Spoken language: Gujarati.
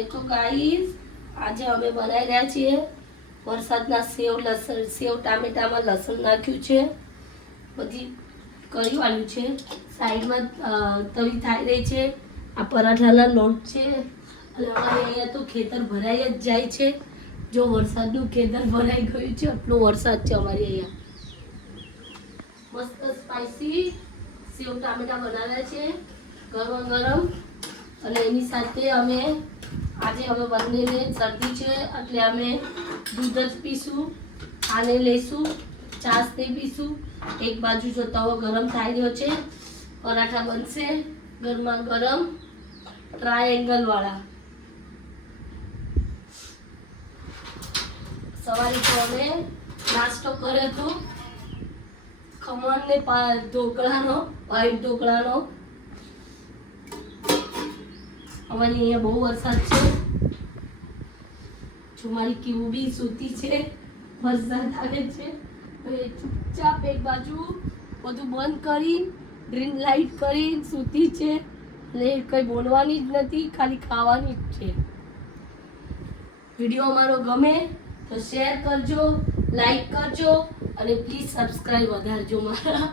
देखो गाइस, आज અમે બનાવી રહ્યા છીએ વરસાદના સેવ ટામેટામાં લસણ નાખ્યું છે, બધી કરી વાળ્યું છે, સાઈડમાં તવી થઈ રહી છે, આ પરાઠાના લોટ છે અને અમારે અહીંયા તો ખેતર ભરાઈ જ જાય છે। જો વરસાદનું ખેતર ભરાઈ ગયું છે, આટલો વરસાદ છે અમારે અહીંયા। મસ્ત સ્પાઈસી સેવ ટામેટા બનાવ્યા છે ગરમ ગરમ, અને એની સાથે અમે આજે અમે બંનેને શરદી છે એટલે અમે દૂધ જ પીશું, આને લઈશું, છાશ નહીં પીશું। એક બાજુ જો તવો ગરમ થઈ રહ્યો છે, પરાઠા બનશે ગરમા ગરમ ટ્રાયેંગલ વાળા। સવારે તો અમે નાસ્તો કર્યો હતો ખમણ ને ઢોકળાનો, વ્હાઈટ ઢોકળાનો। અમારી અહીંયા બહુ વરસાદ છે, જો મારી કીવું બી સૂતી છે, વરસાદ આવે છે તો એ ચૂપચાપ એક બાજુ બધું બંધ કરી ગ્રીન લાઇટ કરી સૂતી છે, એટલે કંઈ બોલવાની જ નથી, ખાલી ખાવાની જ છે। વિડીયો અમારો ગમે તો શેર કરજો, લાઈક કરજો અને પ્લીઝ સબસ્ક્રાઈબ વધારજો મારા।